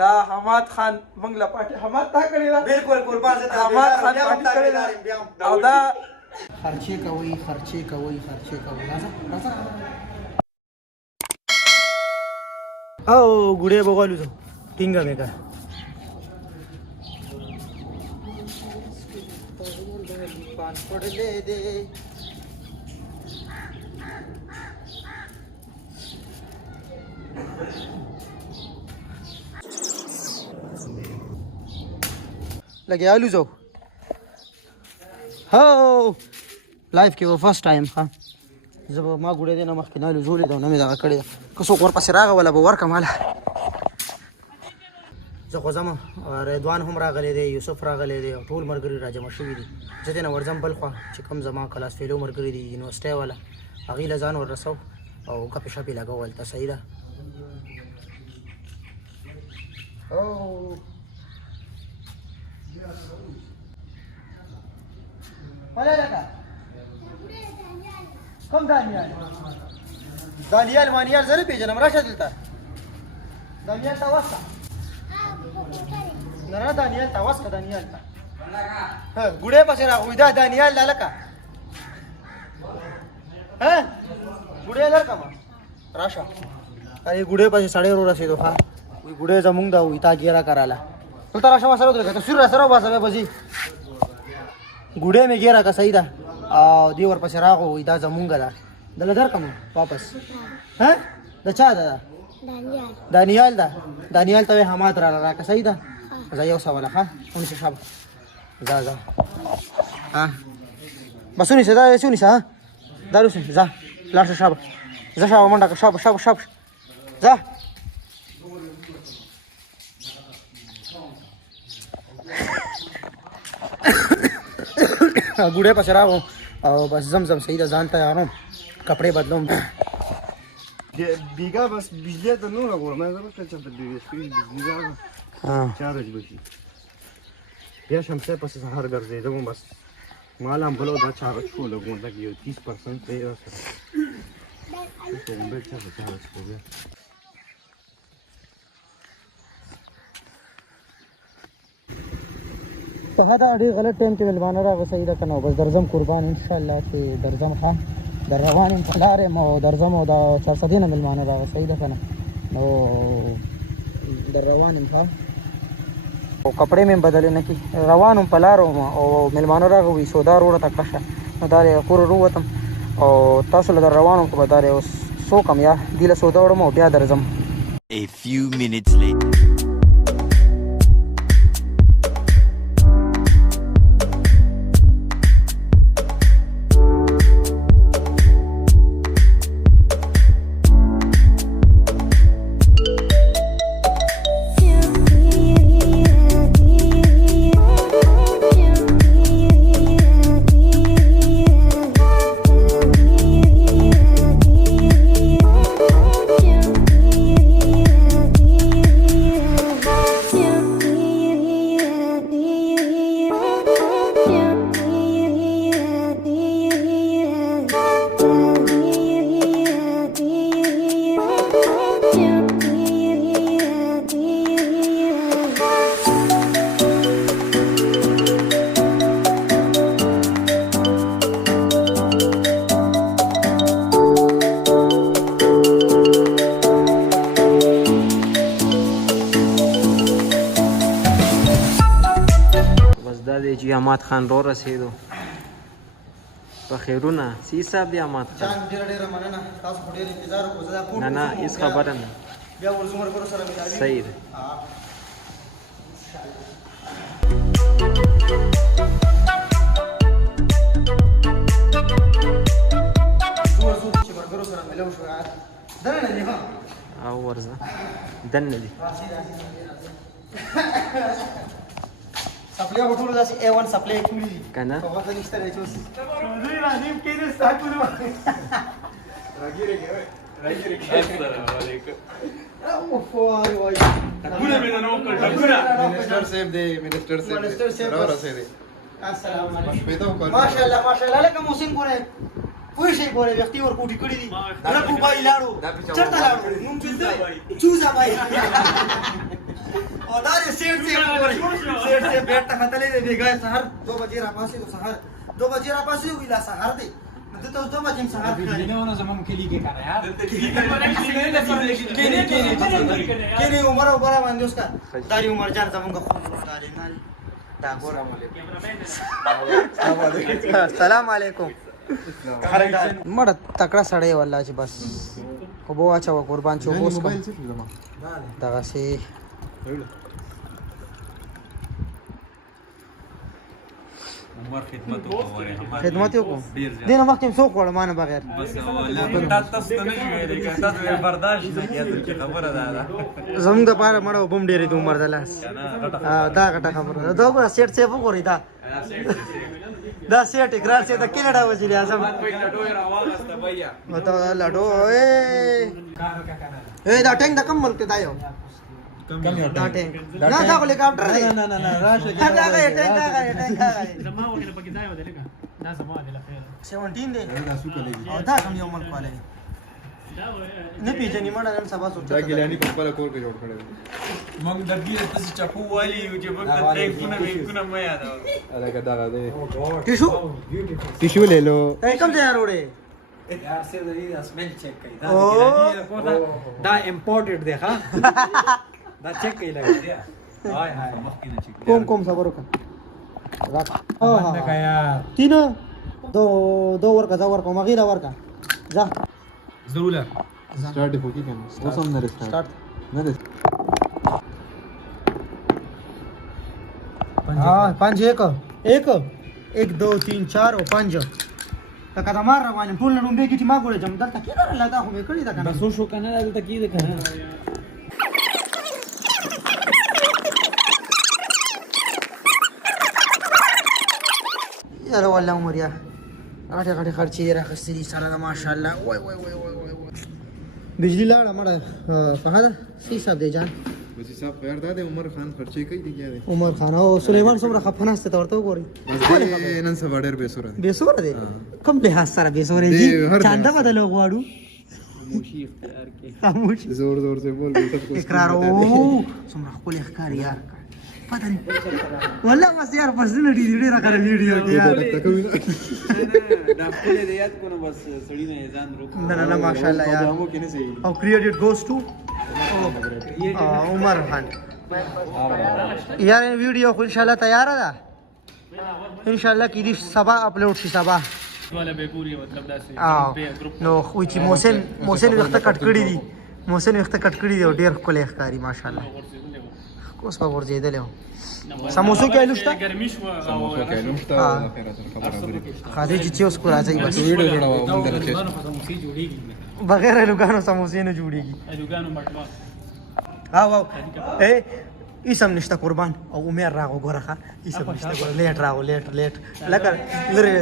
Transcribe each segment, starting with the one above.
دا حماد خان موږ لا پاتې حماد تا کړی دا بالکل قربان زه حماد خان پاتې کړی دا او دا خرچې کوي راځه او ګوډې بغالو زه ټینګه مې کړه پړلې دې لګیا لوزو هاو لایف کې و فرست ټایم ها زه ما ګوډې دې نه مخکې نه لوزولې دا نه مې دغه کړې که څوک ورپسې راغی ولا به ورکړم هله زه خو ځم رضوان هم راغلی دی یوسف راغلی دی او ټول ملګري راجمع شوي دي زه دې نه ورځم بل خوا چې کوم زما کلاس فیلو ملګري دي یونیورسټۍ والا هغوی له ځان وررسو او ګپې شپې لګوو هلته صحیح ده کوم دانیال مانیال زه نه پېژنم راشه دلته دانیال ته وسته نه دانیال ته وسکه دانیال ته ګوډې پسې راغوي دا دانیال دا لکه ګوډې درکمه راشه ارې ګوډې پسې سړی ورسېدو ښه وایي ګوډې زمونږ ده وایي تا ګیره کراله دلته راشه ما سره ودرېږه تصویر را سره وباسه بیا به ځي ګوډې مې ګیره که صحیح ده او دې ورپسې راغو وایي دا زمونږ ده دله درکمه واپس د چا ده دانیال ده دانیال ته وایي حماد راله راکه صحیح ده ځه یو سواله ښه ونیسه شابه ځه بس ونیسه دا داسې ونیسه دا ونیسه ځه لاړ شه شابه ځه شابه منډه کړه شابه ځه ګوډې پسې راغلم او بس زم صحیح ده ځان تیاروم کپړې بدلوم بیګا بس بجلی ته نو راغورم زه به چې په دې سپین بجلی راغله 4 بجې بیا شمسه پسې سهار ګرځېدم بس مال هم بلو دا 4 شو لګون لګي 30% پې سره څه هم به څه کوي په هدا ډېر غلط ټایم کې ملمانه راغی صحیح ده که نه بس درځم قربان انشاءالله چې درځم ښه در روان یم په لارې یم او درځم او دا چارسدې نه ملمانه راغی صحیح ده که نه نو در روان یم ښه او کپړې مې هم بدلې نه کړي روان وم په لاره وم او ملمانه راغی سودا روډه ته کړه شه نو دا د کوره ووتم او تاسو له در روان وم که به دا اوس څوکم یا دې له سودا وړم او بیا درځم A few minutes later. حماد خان رو رسیدو په خیرونه سی صاحب دی حماد خان جان ډېره مننه تاسو خو ډېر انتظار وکړو زه دا پورته نه هیڅ خبره نه بیا ورځو ملګرو سره ملاوي صحیح ده ورځو چې ملګرو سره ملاوي شو دننه دی ښه او ورځه دننه دی سپلای هوټل داسې A1 سپلای کړی دي کنه هغه ته نشته راځي اوس دوی راځي کینې ساتو نو راګیره السلام علیکم او فوای وای ګوره مې نو کړ ګوره منسٹر صاحب دی منسٹر صاحب را رسېدي السلام علیکم ماشاءالله لکه محسن ګوره وای شي ګوره وختي ور کوټی کړی دي رکو بای لاړو چرته لاړو نوم دې چوزا بای Odare सेठ से बैठ तक खतले दे बेगा सहर 2 बजे रा पासे तो सहर 2 बजे रा पासे हुई ला सहर दे मतलब तो 2 बजे सहर केने उमर बड़ा मान दे उसका दारी उमर जान समूंगा दारी नाल दागोरा अस्सलाम वालेकुम मड़ा तकड़ा सड़े वाला जी बस वो अच्छा वो कुर्बान चोबोस का दगा से عمر خدمته وره هم خدمتو کو دینه وخت هم سوق وړ مان بغیر بس لا تاسو ته نه ویلې که تاسو برداشت نه کیږي خبره ده زموږ د پاره مړو بم ډېرې د عمر دلاس دا غټه خبره دا کو سیټ سیف وګوري دا سیټ اقرار سي د کینډا وزیر اعظم مته لډو اے دا ټینګ د کم ملک ته یو دا ټینګ نه دا هلیکاپټر دی نه راشه دا ټینګ زما وګړه پکې ځای ودی لګا دا زما دی لخير 17 دی دا سو کلی او دا کوم یو ملک والے نه پیژنې مړه نن سبا سوچ دا ګلانی په خپل کور کې جوړ کړی موږ د دې تاسو چپو والی چې موږ ته ټیکونه مې یاد الګا دا غاده ټیشو ले लो کوم ځای وروړې यार से दरी स्मेल चेक कई दा इंपोर्टेड देखा دا चेक कई लगा हाय हाय कोम صبر وکړه बंद का यार तीन दो ورکا دا ورکا مغیره ورکا ځه ضرور स्टार्ट हो की کنه اوس هم نه स्टार्ट نه ده हाँ 5 1 1 2 3 4 और 5 तक da मार रवाने फुल न रुंबे की मा गोळे जम दर तक केदार लादा हूं मैं कड़ी तक बसो शो करने लगा तक ये देखा यार والله عمر يا आटे आटे खर्ची जरा खस्ती सारा माशाल्लाह ओए ओए ओए ओए बिजली लाड़ा मड़ा कहां सी सब दे जान بس صاحب خیر ده عمر خان خرچې کوي دی کیږي عمر خان او سليمان څومره خفناسته ورته وګوري بس نن سبا ډېر به سره به سور دي کوم به حسره به سور دي چاندا بدلو غواړو खामोशी اختیار की خاموش زور زور سے بول سب کچھ اقرار او څومره خپل ښکار یار پته نه والله ما یار پس نه ډیری راکړه ویډیو کې یار دا خپل دې یاد کو نو بس سړی نه ځان روک نه نه ماشاءالله یار مو کې نه سي او کریډټ گوز ټو عمر خان یار ویډیو خو ان شاء الله تیار ده ان شاء الله کې دې سبا اپلوډ شي سبا والا به پوری مطلب داسې نو خو چې محسن وخت کټ کړی دي محسن وخت کټ کړی دی ډیر خپل ښکاری ماشاءالله کوس په ورځې دلو سموسو کې لښتا ګرمي شو او کینو شته خیرات خبره خاطر چې اوس کو راځي بس ویډیو جوړاو مونږ درته سموسي جوړیږي بغیر لوګانو سموسې نه جوړیږي لوګانو مټوا او اے ایسم نشته قربان او عمر راغو ګورخه ایسم نشته ګور لیټ راغو لیټ لکه لري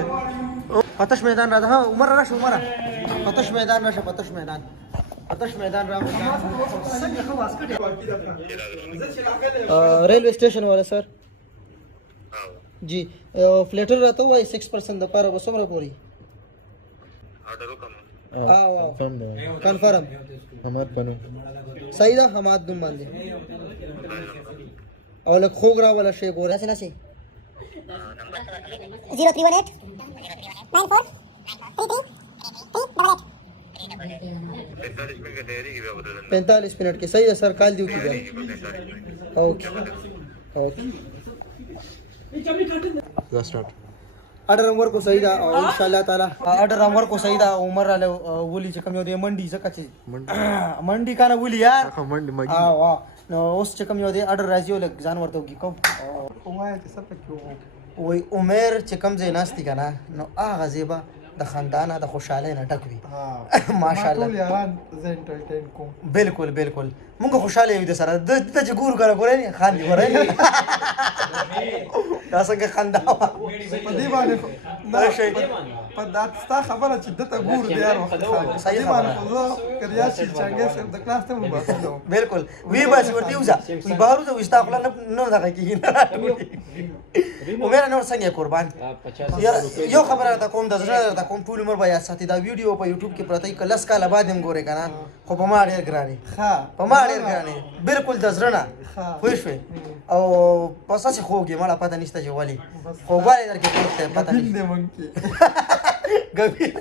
پتش میدان را ده عمر راشه عمر پتش میدان راشه پتش میدان راغو څنګه خواص کړی रेलवे स्टेशन वाला सर जी फ्लेटर रहता हुआ 6% د پاره وسمره پوری ऑर्डर कम कंफर्म حماد پنو صحیح ده حماد دوم باندې او لک خوګ را ولا شی ګور نه شي 0318 94 पैंतालीस मिनट का तैयारी की बदल 45 मिनट के सही है सर कल दियो की ओके دا स्टार्ट ऑर्डर नंबर को सही दा और इंशाल्लाह ताला ऑर्डर नंबर को सही दा उमर वाले बोली چې کوم یو دی منډي زکه چې منډي کنه बोली यार منډي مګي وا نو اوس چې کوم یو دی ऑर्डर راځي ول ځان ورته وګی کوم وای چې سب کېو وای عمر چې کوم ځای ناشتي کنه نو هغه زیبا د خاندان د خوشاله نه ټک وی ماشاءالله ټول یاران زه انټرټین کوم بالکل موږ خوشاله یو د سره د چې ګور کنه ګورې خان دی ګورې دا څنګه خندا په دې باندې نه شي په دات ستا خبره چې دته ګور دی یار وخت صحیح باندې خو کړیا چې څنګه سم د کلاس ته مو باسو بالکل وی بس ورته وځه وی بارو ته وستا خپل نه دغه کیږي عمر نو څنګه قربان یو خبره تا کوم د زړه د کوم ټول عمر به یاد ساتي دا ویډیو په یوټیوب کې پرته که لس کاله بعد هم ګورې که نه خو په ما ډېر ګرانې په ما ډېر ګرانې بالکل د زړه نه پوه شوې او بس هسې خوږ یې مړه پته نشته چې ولې خوږوالی در کې پروت دی پته نشته ګبین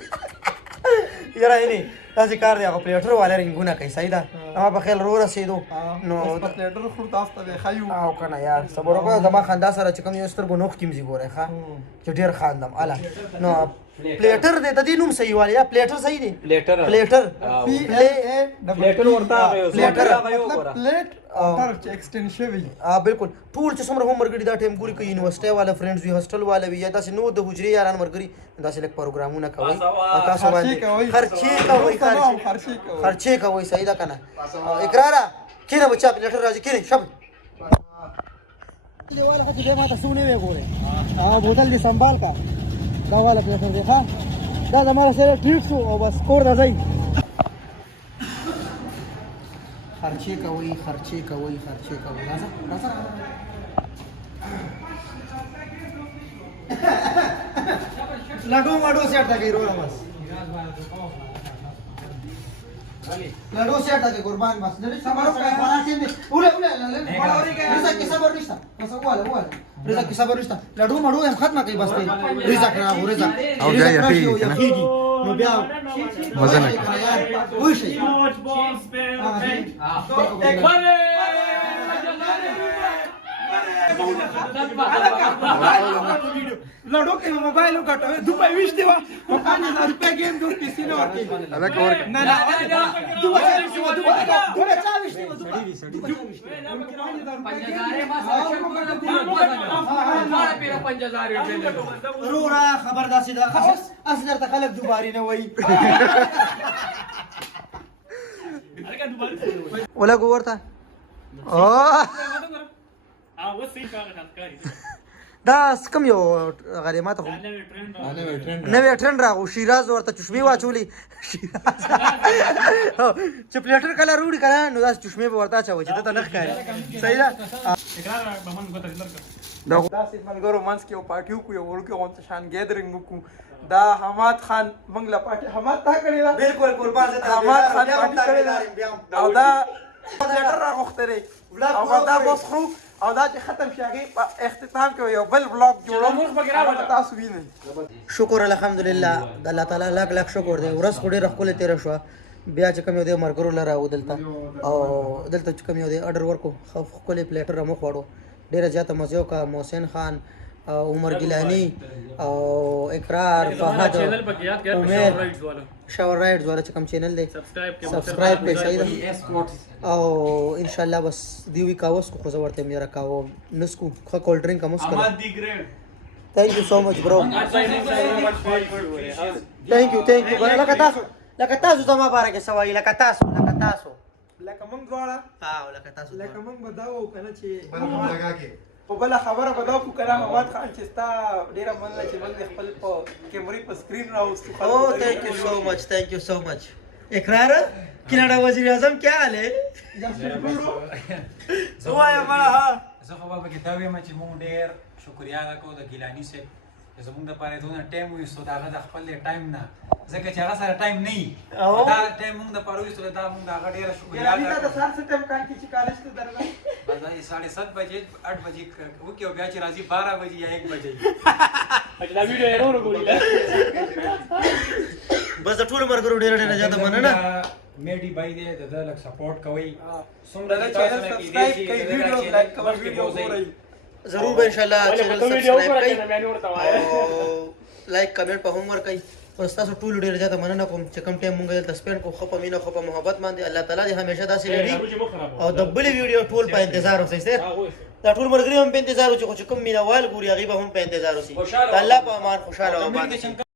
یاره یعنې داسې کار دی هغه پلیټر والا رنګونه کوي صحیح ده اما په خیال رو رسېدو نو پلیټر خور تاسو ته ښایو او که نه یار صبر وکړه زما خندا سره چې کوم یو سترګو نوښ کې مځي ګورئ ښه چې ډېر خاندم اله نو پلیټر دی د دې نوم صحیح والی یا پلیټر صحیح دی پلیټر پلیټر ورته پلیټر پلیټ چې ایکسټینډ شوی بالکل ټول چې څومره هم ملګري دا ټایم ګوري که یونیورسټۍ والا فرینډز وي هاسټل والا وي یا داسې نور د حجرې یاران ملګري داسې لږ پروګرامونه کوئ تاسو باندې خرچې کوئ صحیح ده که نه اقراره کښېنه بچا پلیټر راځي کښېنئ شب والا خو دې ماته څو نه وی ګورې بوتل دې سنبال کا دا والا پلیټر دی ښه دا زما سره ټریټ شو او بس کور ته ځئ خرچې کوئ راځه لډو مډو سیټ ته کوي روړه بس لډو سیټ ته کوي قربان بس لږ صبر وکړه خورا ټیم دی اوله رضا کې صبر نشته بس واله رضا کې صبر نشته لډو مډو هم ختمه کوي بس رضا کړه رضا او بیا یخیږي نو بیا مزه نه کوي وښه لړو کې موبایل وکټوي دوی وښتي وا په 5000 روپے گیم جوړ کیسې نه ورته نه دوی چا وښتي رورا خبردار سي دا اصل ته خلک دوباري نه وای ولا ګورته دا کم یو غالي ماته خو نوې ټرند راغو شیراز ورته چشمې واچولې چې پلیټر کله روړي که نه نو داسې چشمې به ورته اچوي چې دته نه ښکاري صحیح ده داسې ملګرو منځ کې یو پارټي وکړو یو وړوکې غونته شان ګیدرینګ وکړو دا حماد خان موږ له پارټي حماد تا کړې ده بالکل قربان حماد خان پارټي کړې ده او دا پلیټر راغوښتی دی او دا بس خورو او دا چې ختم شي هغې په اختتام کې یو بل بلاګ جوړوم تاسو وینئ شکر الحمدلله د الله تعالی لاک لاک شکر دی ورځ خو ډېره ښکلې تېره شوه بیا چې کوم یو دی ملګرو له راو دلته او دلته چې کوم یو دی اډر ورکړو ښکلې پلیټر هم وخوړو ډېره زیاته مزه وکړه محسن خان عمر ګیلاني او اقرار فهد عمر شاور رایډز والا چې کوم چینل دی سبسکرایب کړئ صحیح ده او ان شاء الله بس دی وی کاوس کو خو زه ورته مې راکاوم نسکو ښه کولډ ډرینک هم وڅښلم تhank you so much bro thank you لکه تاسو زما باره کې سوایي لکه تاسو لکه موږ دواړه لکه تاسو لکه موږ به دا وو که نه چې په بله خبره به دا وکړو که نه حماد خان چې ستا ډېره مننه چې موږ د خپل په کیمرې په سکرین راوستو thank you so much اقرار کیناډا وزیر اعظم کیا حال ہے زه وایم زه خو به پکې دا ویم چې موږ ډېر شکریا ادا کوو د ګیلاني صاحب چې زموږ دپاره یې دونه ټایم وویستو د هغه د خپل ټایم نه ځکه چې هغه سره ټایم نه وي دا ټایم موږ دپاره وویستو دا موږ د هغه ډېره شکریا ادا کوو بس دا 7:30 بجې 8 بجې وکړي او بیا چې راځي 12 بجې یا 1 بجې بس د ټولو ملګرو ډېره زیاته مننه میډي بای دی د ده لږ سپورټ کوئ څومره دا چینل سبسکرایب کوئ ویډیو لایک کوئ ویډیو ګورئ ضرور به انشاءالله چینل سبسکرایب کوئ او لایک کمنټ په هم ورکوئ او ستاسو ټولو ډېره زیاته مننه کوم چې کوم ټایم مونږ دلته سپینډ کوو ښه په مینه ښه په محبت باندې الله تعالی دې همیشه داسې لري او د بلې ویډیو ټول په انتظار اوسئ دا ټول ملګري هم په انتظار اوسي خو چې کوم مینه وال ګوري هغوی به هم په انتظار اوسي د الله په امان خوشحاله او آباد